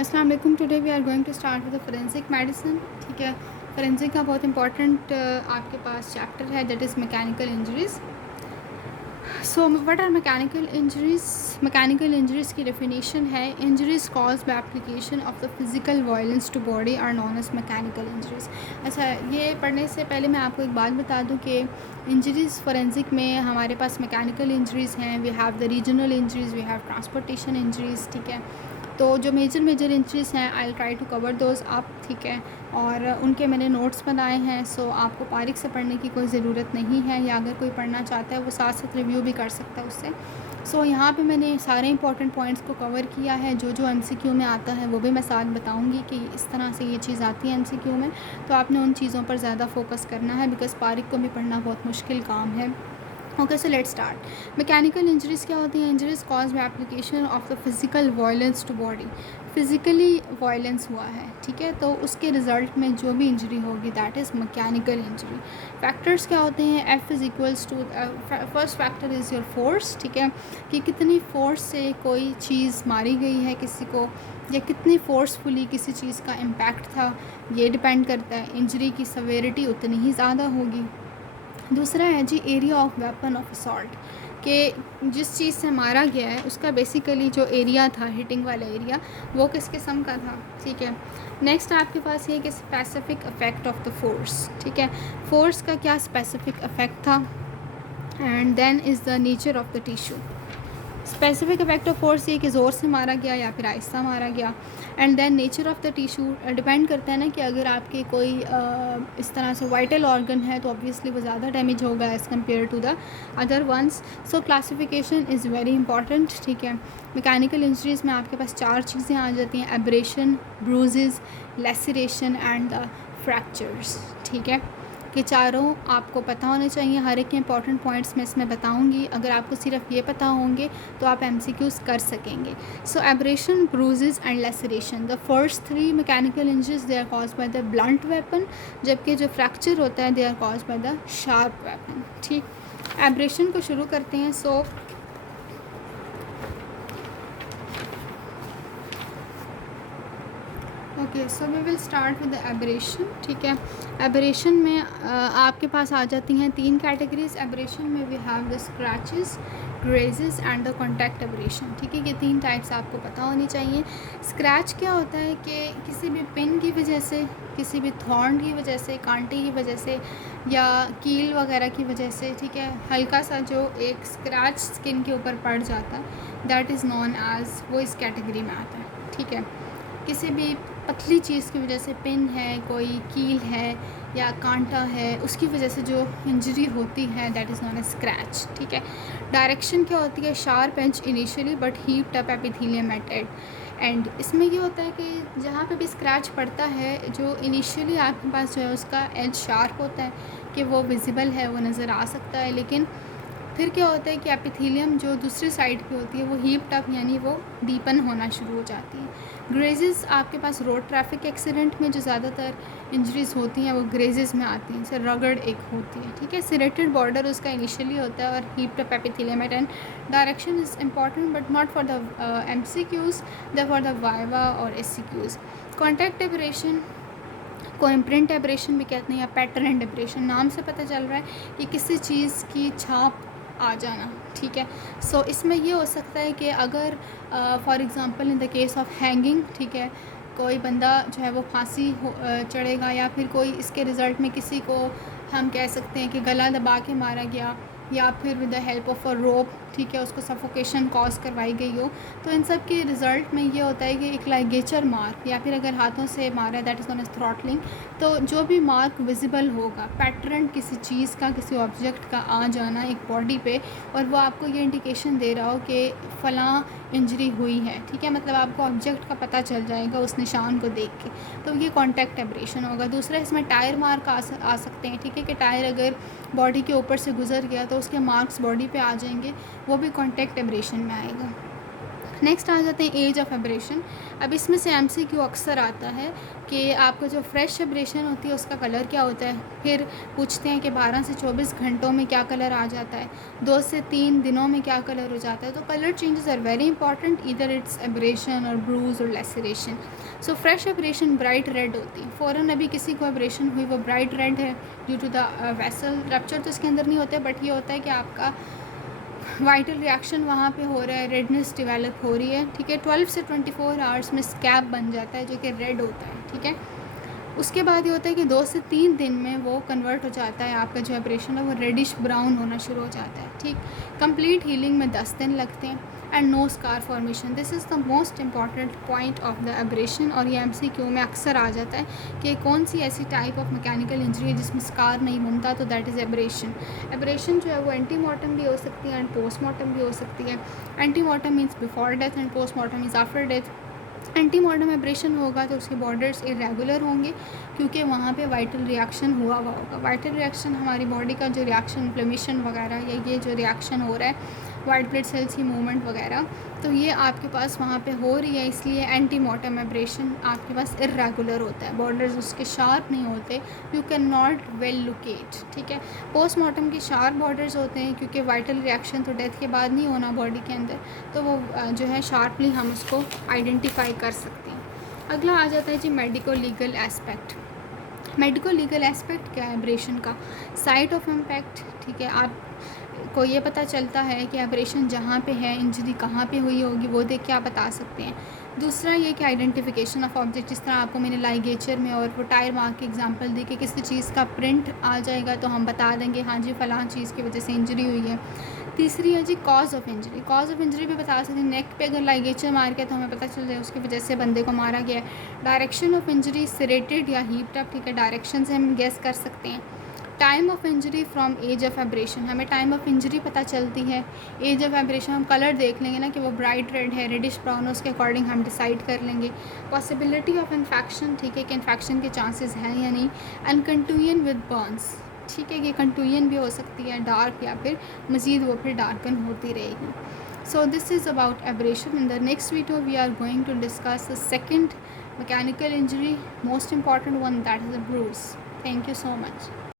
अस्सलाम वालेकुम। Today we are going to start with the forensic medicine. ठीक है, फोरेंसिक का बहुत इंपॉर्टेंट आपके पास चैप्टर है, that is mechanical injuries. So what are mechanical injuries? Mechanical injuries की डेफिनेशन है, injuries caused by application of the physical violence to body are known as mechanical injuries. अच्छा, ये पढ़ने से पहले मैं आपको एक बात बता दूं कि इंजरीज़ फोरेंसिक में हमारे पास मैकेनिकल इंजरीज़ हैं, we have the regional injuries, we have transportation injuries. ठीक है, तो जो मेजर इंजरीज़ हैं I will try to cover those up. ठीक है, और उनके मैंने नोट्स बनाए हैं, सो आपको बारीक से पढ़ने की कोई ज़रूरत नहीं है, या अगर कोई पढ़ना चाहता है वो साथ साथ रिव्यू भी कर सकता है उससे। सो यहाँ पे मैंने सारे इंपॉर्टेंट पॉइंट्स को कवर किया है। जो एमसीक्यू में आता है वो भी मैं साथ बताऊँगी कि इस तरह से ये चीज़ आती है एमसीक्यू में, तो आपने उन चीज़ों पर ज़्यादा फोकस करना है, बिकॉज़ बारीक को भी पढ़ना बहुत मुश्किल काम है। Okay, so let's start. Mechanical injuries क्या होती हैं? Injuries caused by application of the physical violence to body. Physically violence हुआ है, ठीक है, तो उसके रिज़ल्ट में जो भी इंजरी होगी that is mechanical injury. Factors क्या होते हैं? F is equals to, first factor is your force. ठीक है, कि कितनी फोर्स से कोई चीज़ मारी गई है किसी को, या कितनी फोर्सफुली किसी चीज़ का इम्पैक्ट था, ये डिपेंड करता है। इंजरी की सवेरिटी उतनी ही ज़्यादा होगी। दूसरा है जी area of weapon of assault, कि जिस चीज़ से मारा गया है उसका बेसिकली जो एरिया था, हिटिंग वाला एरिया, वो किस किस्म का था। ठीक है, नेक्स्ट आपके पास ये कि specific effect of the force. ठीक है, फोर्स का क्या स्पेसिफिक इफ़ेक्ट था, and then is the nature of the tissue. Specific effect of force ये कि ज़ोर से मारा गया या फिर आहिस्ता मारा गया, and then nature of the tissue depend करता है ना, कि अगर आपके कोई इस तरह से वाइटल ऑर्गन है तो ऑब्वियसली वो ज़्यादा डैमेज होगा as compare to the other ones. So classification is very important. ठीक है, मैकेनिकल इंजरीज़ में आपके पास 4 चीज़ें आ जाती हैं: abrasion, bruises, laceration and the fractures. ठीक है, कि चारों आपको पता होने चाहिए। हर एक के इंपॉर्टेंट पॉइंट्स मैं इसमें बताऊंगी, अगर आपको सिर्फ ये पता होंगे तो आप एमसीक्यूज़ कर सकेंगे। So abrasion, bruises and laceration, the first 3 mechanical injuries they are caused by the blunt weapon, जबकि जो फ्रैक्चर होता है they are caused by the sharp weapon. ठीक, एब्रेशन को शुरू करते हैं। So okay, so we will start with the abrasion. ठीक है, एब्रेशन में आपके पास आ जाती हैं 3 कैटेगरीज। एब्रेशन में we have the scratches, grazes and the contact abrasion. ठीक है, ये 3 टाइप्स आपको पता होनी चाहिए। स्क्रैच क्या होता है कि किसी भी पिन की वजह से, किसी भी थॉर्न की वजह से, कांटे की वजह से, या कील वगैरह की वजह से, ठीक है, हल्का सा जो एक स्क्रैच स्किन के ऊपर पड़ जाता है, दैट इज़ नॉन एज, वो इस कैटेगरी में आता है। ठीक है, किसी भी पतली चीज़ की वजह से, पिन है, कोई कील है या कांटा है, उसकी वजह से जो इंजरी होती है that is known as scratch. ठीक है, डायरेक्शन क्या होती है? Sharp edge initially but heaped up epithelium at end. इसमें ये होता है कि जहाँ पे भी स्क्रैच पड़ता है, जो इनिशियली आपके पास जो है उसका एज शार्प होता है, कि वो विजिबल है, वो नज़र आ सकता है, लेकिन फिर क्या होता है कि एपिथेलियम जो दूसरी साइड की होती है वो हीप्ड अप, यानी वो डीपन होना शुरू हो जाती है। ग्रेजेस आपके पास रोड ट्रैफिक एक्सीडेंट में जो ज़्यादातर इंजरीज़ होती हैं वो ग्रेजेस में आती हैं, जैसे रगड़ एक होती है। ठीक है, सिरेटेड बॉर्डर उसका इनिशियली होता है, और heaped up epithelium at end. Direction is important but not for the MCQs, the for the viva और एससीक्यूज़। कॉन्टैक्ट एब्रेशन को इम्प्रिंट एब्रेशन भी कहते हैं, या पैटर्न एब्रेशन। नाम से पता चल रहा है कि किसी चीज़ की छाप आ जाना। ठीक है, सो इसमें ये हो सकता है कि अगर for example in the case of hanging, ठीक है, कोई बंदा जो है वो फांसी चढ़ेगा, या फिर कोई इसके रिज़ल्ट में किसी को हम कह सकते हैं कि गला दबा के मारा गया, या फिर with the help of a rope, ठीक है, उसको सफोकेशन कॉज करवाई गई हो, तो इन सब के रिज़ल्ट में ये होता है कि एक लाइगेचर मार्क, या फिर अगर हाथों से मारा है that is known as throttling, तो जो भी मार्क विजिबल होगा, पैटर्न किसी चीज़ का, किसी ऑब्जेक्ट का आ जाना एक बॉडी पे, और वो आपको ये इंडिकेशन दे रहा हो कि फ़लाँ इंजरी हुई है। ठीक है, मतलब आपको ऑब्जेक्ट का पता चल जाएगा उस निशान को देख के, तो ये कॉन्टैक्ट एब्रेशन होगा। दूसरा इसमें टायर मार्क आ सकते हैं। ठीक है, कि टायर अगर बॉडी के ऊपर से गुजर गया तो उसके मार्क्स बॉडी पे आ जाएंगे, वो भी कॉन्टैक्ट एब्रेशन में आएगा। नेक्स्ट आ जाते हैं एज ऑफ एब्रेशन। अब इसमें से MCQ अक्सर आता है कि आपका जो फ्रेश एब्रेशन होती है उसका कलर क्या होता है, फिर पूछते हैं कि 12 से 24 घंटों में क्या कलर आ जाता है, 2 से 3 दिनों में क्या कलर हो जाता है। तो colour changes are very important, either it's abrasion और ब्रूज और laceration. So fresh abrasion bright red होती है, फ़ौरन अभी किसी को एब्रेशन हुई वो ब्राइट रेड है due to the vessel rupture, तो इसके अंदर नहीं होता है, बट ये होता है कि आपका वाइटल रिएक्शन वहाँ पे हो रहा है, रेडनेस डेवलप हो रही है, ठीक है। 12 से 24 आवर्स में स्कैब बन जाता है जो कि रेड होता है, ठीक है। उसके बाद ये होता है कि 2 से 3 दिन में वो कन्वर्ट हो जाता है, आपका जो एब्रेशन है वो रेडिश ब्राउन होना शुरू हो जाता है, ठीक। कंप्लीट हीलिंग में 10 दिन लगते हैं and no scar formation. This is the most important point of the abrasion, और ये MCQ में अक्सर आ जाता है कि कौन सी ऐसी टाइप ऑफ मैकेनिकल इंजरी है जिसमें स्कार नहीं बनता, तो दैट इज़ एब्रेशन। एब्रेशन जो है वो एंटीमॉर्टम भी हो सकती है एंड पोस्टमॉर्टम भी हो सकती है। Antemortem means before death and postmortem means after death. Antemortem abrasion होगा तो उसके बॉर्डर्स इरेगुलर होंगे क्योंकि वहाँ पे वाइटल रिएक्शन हुआ होगा। वाइटल रिएक्शन हमारी बॉडी का जो रिएक्शन इन्फ्लेमेशन वगैरह या ये जो रिएक्शन हो रहा है वाइट ब्लड सेल्स की मूवमेंट वगैरह, तो ये आपके पास वहाँ पे हो रही है, इसलिए एंटीमॉर्टम एब्रेशन आपके पास इरेगुलर होता है, बॉर्डर्स उसके शार्प नहीं होते, you can not well locate, ठीक है। पोस्टमॉर्टम के शार्प बॉर्डर्स होते हैं क्योंकि वाइटल रिएक्शन तो डेथ के बाद नहीं होना बॉडी के अंदर, तो वो जो है शार्पली हम उसको आइडेंटिफाई कर सकते हैं। अगला आ जाता है जी medico legal aspect. Medico legal aspect क्या है एब्रेशन का? साइट ऑफ इम्पैक्ट, ठीक है। आप को ये पता चलता है कि एब्रेशन जहाँ पे है, इंजरी कहाँ पे हुई होगी, वो देख के आप बता सकते हैं। दूसरा ये कि आइडेंटिफिकेशन ऑफ ऑब्जेक्ट, जिस तरह आपको मैंने लाइगेचर में और वो टायर मार्क की एग्जांपल दी कि किसी चीज़ का प्रिंट आ जाएगा तो हम बता देंगे हाँ जी फ़लाँ चीज़ की वजह से इंजरी हुई है। तीसरी है जी cause of injury. Cause of injury भी बता सकते हैं, नेक पे अगर लाइगेचर मार के तो हमें पता चल जाए उसकी वजह से बंदे को मारा गया है। डायरेक्शन ऑफ इंजरी सेरेटेड या हीप्ड अप, ठीक है, डायरेक्शन से हम गेस कर सकते हैं। Time of injury from age of abrasion, हमें टाइम ऑफ इंजरी पता चलती है। एज ऑफ एब्रेशन हम कलर देख लेंगे ना कि वो ब्राइट रेड है, रेडिश ब्राउन है, उसके अकॉर्डिंग हम डिसाइड कर लेंगे। पॉसिबिलिटी ऑफ इन्फेक्शन, ठीक है, कि इन्फेक्शन के चांसेस हैं या नहीं। एंड कंटूजन विद बर्न्स, ठीक है, कि कंटूजन भी हो सकती है डार्क या फिर मज़ीद वो फिर डार्कन होती रहेगी। So this is about abrasion. In the next video we are going to discuss the second mechanical injury, most important one, that is a bruise. Thank you so much.